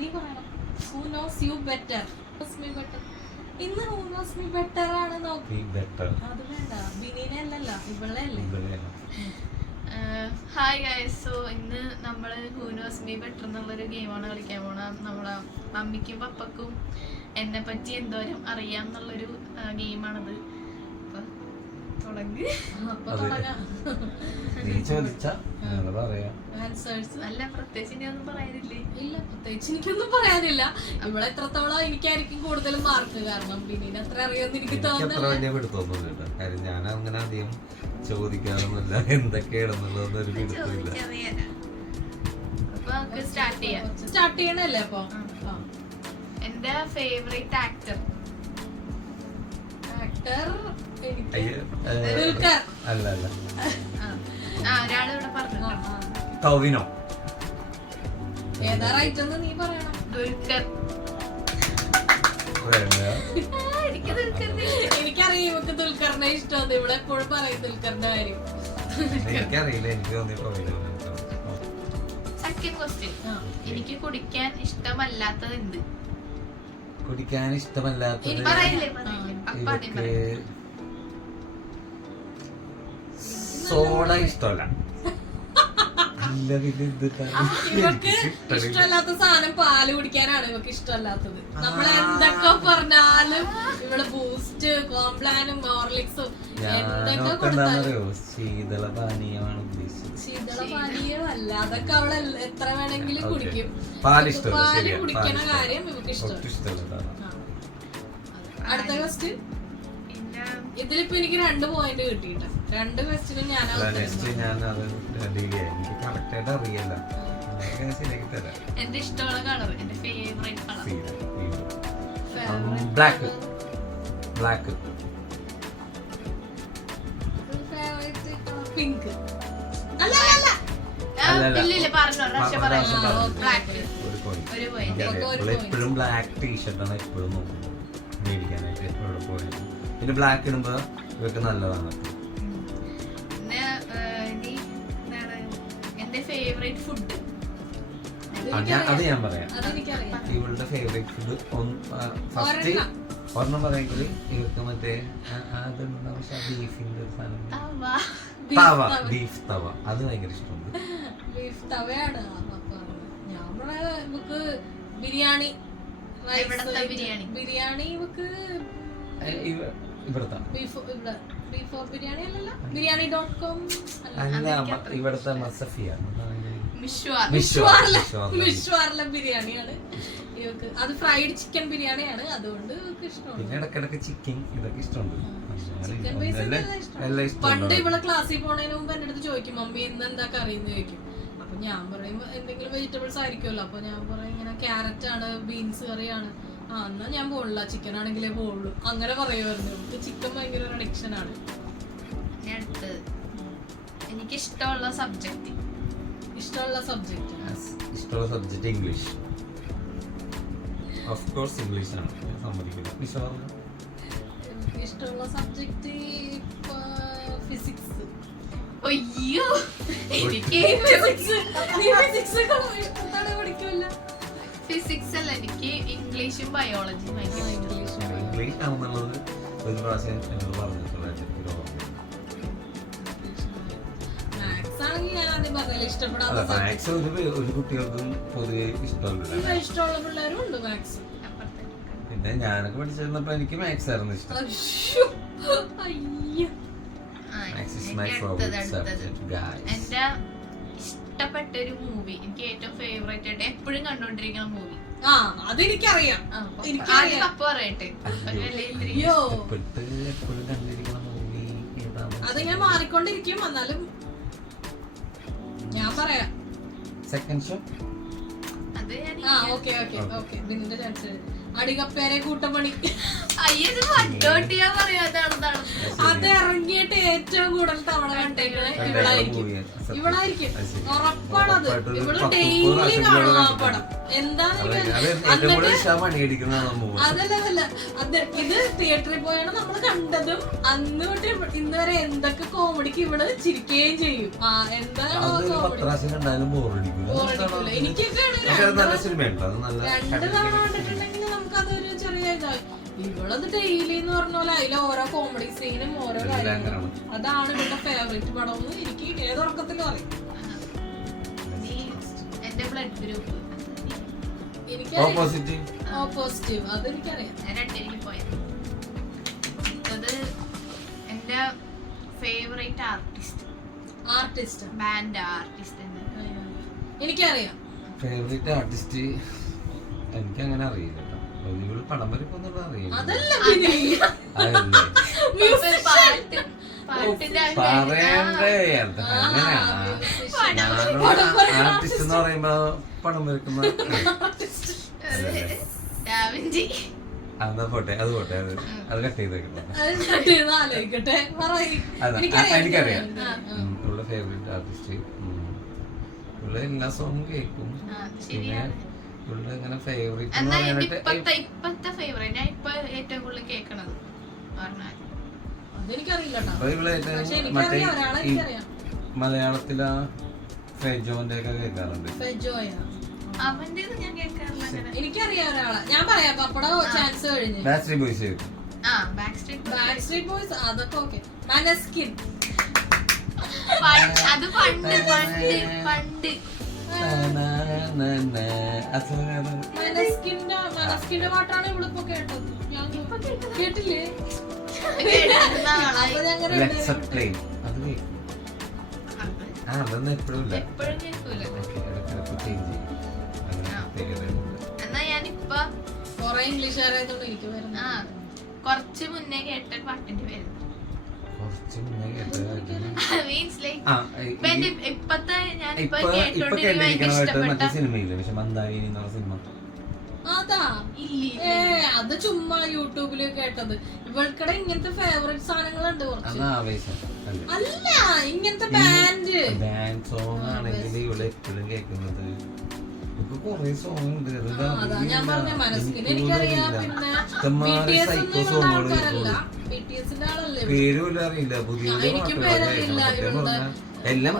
നീ പറയണം. Who knows you better? ഇന്ന് Who knows me better ആണ് നോക്കി. അത് വേണ്ട, ബിനീനെ അല്ലല്ലോ, ഇവളെ അല്ലേ. ഹായ് ഗൈസ്, സോ ഇന്ന് നമ്മൾ Who knows me better എന്നുള്ളൊരു ഗെയിമാണ് കളിക്കാൻ പോണത്. നമ്മളെ മമ്മിക്കും പപ്പക്കും എന്നെ പറ്റി എന്തോരം അറിയാം എന്നുള്ളൊരു ഗെയിമാണത്. അല്ല, പ്രത്യേകിച്ച് ഇനി ഒന്നും പറയാനില്ലേ? ഇല്ല, പ്രത്യേകിച്ച് എനിക്കൊന്നും പറയാനില്ല. ഇവിടെ എത്രത്തോളം എനിക്കായിരിക്കും കൂടുതലും മാർക്ക്, കാരണം ബിനീന് അത്ര അറിയാമെന്ന് എനിക്ക് തോന്നുന്നില്ല. ഞാൻ അങ്ങനെ അധികം ചോദിക്കാറൊന്നുമില്ല എന്തൊക്കെയാണെന്നുള്ളതൊരു പിടുത്തമില്ല. അപ്പൊ നമുക്ക് സ്റ്റാർട്ട് ചെയ്യണല്ലേ? അപ്പൊ എന്റെ ഫേവറേറ്റ് ആക്ടർ അല്ല ഒരാളിവിടെ പറഞ്ഞു. ടോവിനോ. ഏതാ റൈറ്റ് എന്ന് നീ പറയണം. ദുൽഖർ. എനിക്കറിയാം ഇവക്ക് ദുൽഖറിനെ ഇഷ്ടമാണ്. ഇവിടെ എപ്പോഴും പറയും ദുൽഖറിന്റെ കാര്യം. എനിക്കറിയില്ല, എനിക്ക് തോന്നി ടോവിനോ. സെക്കൻഡ് ക്വസ്റ്റ്യൻ, എനിക്ക് കുടിക്കാൻ ഇഷ്ടമല്ലാത്തത് എന്ത്? കുടിക്കാൻ ഇഷ്ടമല്ലാത്തത് സോഡ ഇഷ്ടമല്ല. ഇവക്ക് ഇഷ്ടമല്ലാത്ത സാധനം പാല് കുടിക്കാനാണ് ഇവക്ക് ഇഷ്ടമല്ലാത്തത്. നമ്മൾ എന്തൊക്കെ പറഞ്ഞാലും ഇവള് ബൂസ്റ്റ്, കോംപ്ലാനും ഹോർലിക്സും എന്തൊക്കെ കൊടുത്താലും ശീതളപാനീയമാണ് ഉദ്ദേശിച്ചത്. ശീതളപാനീയമല്ല, അതൊക്കെ അവള് എത്ര വേണമെങ്കിലും കുടിക്കും. പാല് കുടിക്കണ കാര്യം ഇവക്ക് ഇഷ്ടമല്ല. അടുത്ത ക്വസ്റ്റ്യൻ. ഇതിലിപ്പോ എനിക്ക് 2 പോയിന്റ് കിട്ടിയിട്ട. 2 ക്വസ്റ്റ്യനും എന്റെ ഇഷ്ടമുള്ള കളർ, എന്റെ ഫേവറേറ്റ് കളർ ബ്ലാക്ക്. പിങ്ക്. എപ്പോഴും ബ്ലാക്ക് ടീഷർട്ടാണ് എപ്പോഴും നോക്കുന്നത് മേടിക്കാനായിട്ട്. എപ്പോഴും പോയത് പിന്നെ ബ്ലാക്ക് ഇടുമ്പോ ഇവർക്ക് നല്ലതാണ്. എന്റെ ഫേവറേറ്റ് ഫുഡ്, അത് ഞാൻ പറയാം. ഇവളുടെ ഫേവറേറ്റ് ഫുഡ് ഫസ്റ്റ് ഒരെണ്ണം പറയുമെങ്കിൽ ഇവർക്ക് മറ്റേ ബീഫിന്റെ സാധനം, ബീഫ് തവ, അത് ഭയങ്കര ഇഷ്ടമുണ്ട്. ബീഫ് തവയാണ്. ഞാൻ ഇവക്ക് ബിരിയാണി, ബിരിയാണി ഇവക്ക് ഇവിടുത്തെ ബിരിയാണി.com അല്ല, ഇവിടുത്തെ മസഫിയ മിഷ്വാറിലെ ബിരിയാണിയാണ് ഇവക്ക്. അത് ഫ്രൈഡ് ചിക്കൻ ബിരിയാണിയാണ്, അതുകൊണ്ട് ഇഷ്ടമാണ്. പിന്നെ ഇടക്കിടക്ക് ചിക്കൻ ഇതൊക്കെ ഇഷ്ടമുണ്ട്. പണ്ട് ഇവളെ ക്ലാസ്സിൽ പോണതിന് മുമ്പ് എന്റെ അടുത്ത് ചോദിക്കും, മമ്മി ഇന്ന് എന്താ കറിയെന്ന് ചോദിക്കും. അപ്പൊ ഞാൻ പറയും എന്തെങ്കിലും വെജിറ്റബിൾസ് ആയിരിക്കുമല്ലോ. അപ്പൊ ഞാൻ പറയും ഇങ്ങനെ ക്യാരറ്റ് ആണ്, ബീൻസ് കറിയാണ്. എന്നാ ഞാൻ പോണില്ല, ചിക്കൻ ആണെങ്കിലേ പോവുള്ളൂ, അങ്ങനെ പറയുമായിരുന്നു. നമുക്ക് ചിക്കൻ ഭയങ്കര ഒരു അഡിക്ഷൻ ആണ്. എനിക്ക് ഇഷ്ടമുള്ള subject English. Of course English ആണ്, സമ്മതിക്കില്ല. ഇഷ്ടമുള്ള സബ്ജക്ട് ഫിസിക്സ്. അയ്യോ, എനിക്ക് ഫിസിക്സ് അല്ല, എനിക്ക് ഇംഗ്ലീഷും ബയോളജിയും ഭയങ്കര ഇഷ്ടമാണ്. ഇംഗ്ലീഷ് ആണെന്നുള്ളത് ഒരു പ്രാവശ്യം എന്നോട് പറഞ്ഞിട്ടുള്ള മാത്സ് ഒരു കുട്ടികൾക്കും പൊതുവെ ഇഷ്ടമുള്ള പിള്ളേരും ഉണ്ട് മാത്സ്. പിന്നെ ഞാനൊക്കെ പഠിച്ചിരുന്നപ്പോ എനിക്ക് മാത്സ് ആയിരുന്നു ഇഷ്ടം. എന്റെ ഇഷ്ടപ്പെട്ട ഒരു മൂവി, എനിക്ക് ഏറ്റവും ഫേവറേറ്റ് ആയിട്ട് എപ്പോഴും കണ്ടോണ്ടിരിക്കുന്ന മൂവി, അതെനിക്കറിയാം. അപ്പൊ പറയട്ടെ, അത് ഞാൻ മാറിക്കൊണ്ടിരിക്കും. എന്നാലും ഞാൻ പറയാം. സെക്കൻഡ് ഷോ ബിന്നിന്റെ ചാൻസ്. അടികപ്പേരെ കൂട്ടപ്പണി. അയ്യത് പട്ടോട്ടിയാ പറയാതാണ്. അത് ഇറങ്ങിയിട്ട് ഏറ്റവും കൂടുതൽ തവണ കണ്ടേക്കണേ ഇവളായിരിക്കും. ഉറപ്പാണത്. ഇവള് ഡെയിലി കാണും ആ പടം. എന്താന്ന് അതല്ല അത് ഇത് തിയേറ്ററിൽ പോയാണ് നമ്മള് കണ്ടതും. അന്ന് തൊട്ട് ഇന്ന് വരെ എന്തൊക്കെ കോമഡിക്ക് ഇവള് ചിരിക്കുകയും ചെയ്യും. എന്താണോ ബോറടിക്കൂല. എനിക്കൊക്കെ 2 തവണ കണ്ടിട്ടുണ്ടെങ്കിൽ നമുക്കതൊരു ചെറിയ ഇതായി. ഇവളത് ഡെയിലി എന്ന് പറഞ്ഞ പോലെ അതിലെ ഓരോ കോമഡി സീനും ഓരോ കാര്യങ്ങളും. അതാണ് ഇവളുടെ ഫേവറേറ്റ് പടം എന്ന് എനിക്ക് ഏതുറക്കത്തിലും അറിയാം. ഓപ്പോസിറ്റീവ് അതെനിക്കറിയാം. എന്റെ ഫേവറേറ്റ് ആർട്ടിസ്റ്റ് ബാൻഡ് ആർട്ടിസ്റ്റ് എനിക്കറിയാം. ഫേവറേറ്റ് ആർട്ടിസ്റ്റ് എനിക്ക് അങ്ങനെ അറിയില്ല. പടം വരയ്ക്കൊന്നും അറിയില്ല. പറയണ്ടേ ആർട്ടിസ്റ്റ് എന്ന് പറയുമ്പോ പടം വരയ്ക്കുന്ന അതാ പോട്ടെ അത് കട്ട് ചെയ്തേക്കട്ടെ. എനിക്കറിയാം ഉള്ള ഫേവറേറ്റ് ആർട്ടിസ്റ്റ് ഉള്ള എല്ലാ സോങ്ങും കേൾക്കും. പിന്നെ ഇങ്ങനെ ഫേവറേറ്റ് മലയാളത്തിലെ ഫെജോന്റെ ഒക്കെ കേൾക്കാറുണ്ട്. എനിക്കറിയാം ഒരാളെ. ഞാൻ പറയാം പപ്പട ചാൻസ് കഴിഞ്ഞു. ബാക്ക്സ്ട്രീറ്റ് ബോയ്സ് അതൊക്കെ ഓക്കെ. മനസ്കിൻ അത് പണ്ട് മനസ്കിന്റെ പാട്ടാണ് ഇവളിപ്പോ കേട്ടത്. കേട്ടില്ലേ? എന്നാ ഞാനിപ്പ കൊറേ ഇംഗ്ലീഷുകാരായതുകൊണ്ട് എനിക്ക് കൊറച്ച് മുന്നേ കേട്ട പാട്ടിന്റെ പേര് അതാ അത് ചുമ്മാ യൂട്യൂബില് കേട്ടത്. ഇവൾക്കടെ ഇങ്ങനത്തെ ഫേവറേറ്റ് സാധനങ്ങളുണ്ട് കുറച്ച്. അല്ല ഇങ്ങനത്തെ ബാൻഡ് സോങ് ആണെങ്കിൽ ഇവിടെ എപ്പോഴും കേൾക്കുന്നത് കൊറേ സോങ് ഉണ്ട്. ഞാൻ പറഞ്ഞ മനസ്സിന് എനിക്കറിയാം. പിന്നെ BTS ആളല്ലേ പേരും അറിയില്ല. പുതിയ എല്ലാം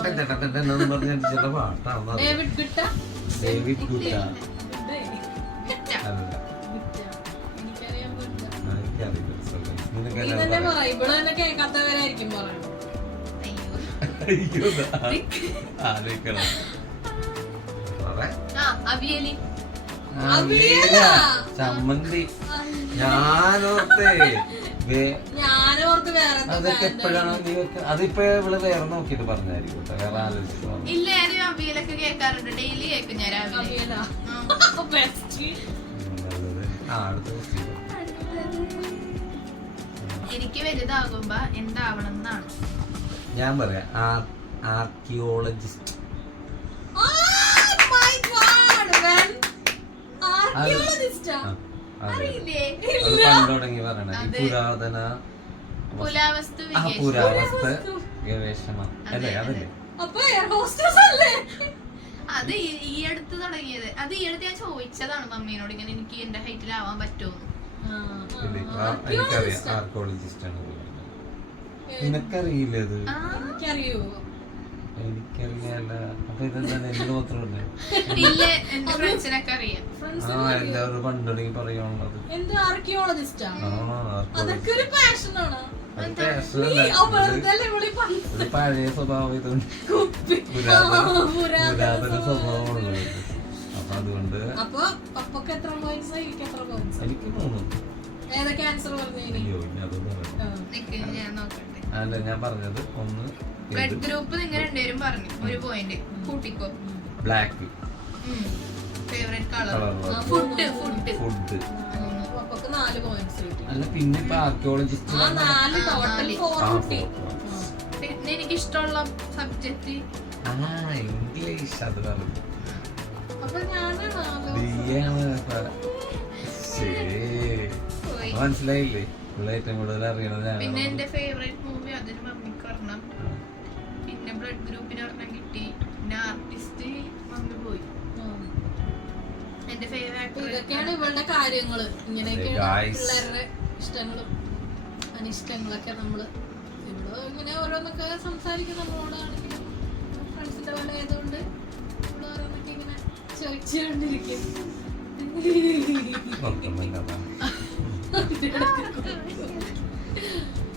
പറഞ്ഞ ചില പാട്ടാണ്. ഡേവിഡ് ഗുട്ട ഇവളെന്നെ കേൾക്കാത്തവരായിരിക്കും പറയണത്. ചമ്മന്തി ഞാനോർത്ത് വേറെ അതൊക്കെ എപ്പോഴാണ് അതിപ്പോ ഇവള് വേറെ നോക്കിട്ട് പറഞ്ഞായിരിക്കും. വേറെ അവിയലൊക്കെ കേൾക്കാറുണ്ട്. ഡെയിലി കേൾക്കും ഞാൻ എനിക്ക് വലുതാകുമ്പോ എന്താവണം എന്നാണ് ഞാൻ പറയാം. ആർക്കിയോളജിസ്റ്റ്. പണ്ടുടങ്ങി പറയണ പുരാതന പുരാവസ്തു ഗവേഷണം അല്ലേ? അതല്ലേ അത് ഈ അടുത്ത് തുടങ്ങിയത്. അത് ഈ അടുത്ത് ഞാൻ ചോദിച്ചതാണ് മമ്മീനോട്, ഇങ്ങനെ എനിക്ക് എന്റെ ഹൈറ്റിലാവാൻ പറ്റുമോ. എനിക്കറിയാം ആർക്കിയോളജിസ്റ്റ് ആണ്. നിനക്കറിയില്ല? അത് എനിക്കറിയോ? എനിക്കറിയാല്ല. അപ്പൊ ഇതെന്താണ് എന്റെ മാത്രമല്ലേ? എല്ലാവരും പണ്ടുടങ്ങി പറയുള്ളത് പഴയ സ്വഭാവം ഇതുണ്ട്, പുരാതന സ്വഭാവമുള്ളത്. അപ്പൊ അതുകൊണ്ട് എനിക്ക് 3. അല്ല ഞാൻ പറഞ്ഞത് ഒന്ന് ബ്ലഡ് ഗ്രൂപ്പ് നിങ്ങൾ രണ്ടുപേരും പറഞ്ഞു. ഒരു പോയിന്റ് കൂട്ടിക്കോ. Black favourite colour. ഫുഡ് അല്ല പിന്നെ ഇപ്പൊ ആർക്കിയോളജിസ്റ്റ്. പിന്നെ എനിക്ക് ഇഷ്ടമുള്ള സബ്ജക്ട് ഇംഗ്ലീഷ്. അത് പറഞ്ഞു പോയി. മനസ്സിലായില്ലേ ഇവിടെ ഏറ്റവും കൂടുതൽ അറിയണത് പിന്നെ ഞാനാണ്. എന്റെ ഫേവറേറ്റ് മൂവി അതിന് മമ്മിക്ക് ഒരെണ്ണം, പിന്നെ ബ്ലഡ് ഗ്രൂപ്പിന് ഒരെണ്ണം കിട്ടി, പിന്നെ ആർട്ടിസ്റ്റ് മമ്മി പോയി. എന്റെ അപ്പൊ ഫേവറേറ്റ് ഇതൊക്കെയാണ് ഇവളുടെ കാര്യങ്ങള്. ഇങ്ങനെയൊക്കെയാണ് Guys. പിള്ളേരുടെ ഇഷ്ടങ്ങളും അനിഷ്ടങ്ങളൊക്കെ നമ്മള് ഇവിടെ ഇങ്ങനെ ഓരോന്നൊക്കെ സംസാരിക്കും നമ്മളോടാണെങ്കിലും ഫ്രണ്ട്സിന്റെ പോലെ ആയതുകൊണ്ട് ഇവിടെ ഓരോന്നൊക്കെ ഇങ്ങനെ ചോദിച്ചുകൊണ്ടിരിക്കും.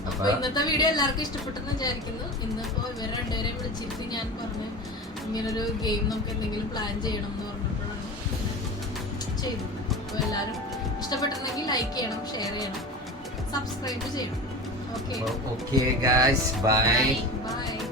അപ്പൊ ഇന്നത്തെ വീഡിയോ എല്ലാവർക്കും ഇഷ്ടപ്പെട്ടെന്ന് വിചാരിക്കുന്നു. ഇന്നിപ്പോ ഇവരെ രണ്ടുപേരെയും വിളിച്ചിട്ട് ഞാൻ പറഞ്ഞു ഇങ്ങനൊരു ഗെയിം നമുക്ക് എന്തെങ്കിലും പ്ലാൻ ചെയ്യണം എന്ന് പറഞ്ഞപ്പോഴാണ് ചെയ്തത്. അപ്പോൾ എല്ലാവരും ഇഷ്ടപ്പെട്ടിട്ടുണ്ടെങ്കിൽ ലൈക്ക് ചെയ്യണം, ഷെയർ ചെയ്യണം, സബ്സ്ക്രൈബ് ചെയ്യണം. Okay Okay guys, bye. By.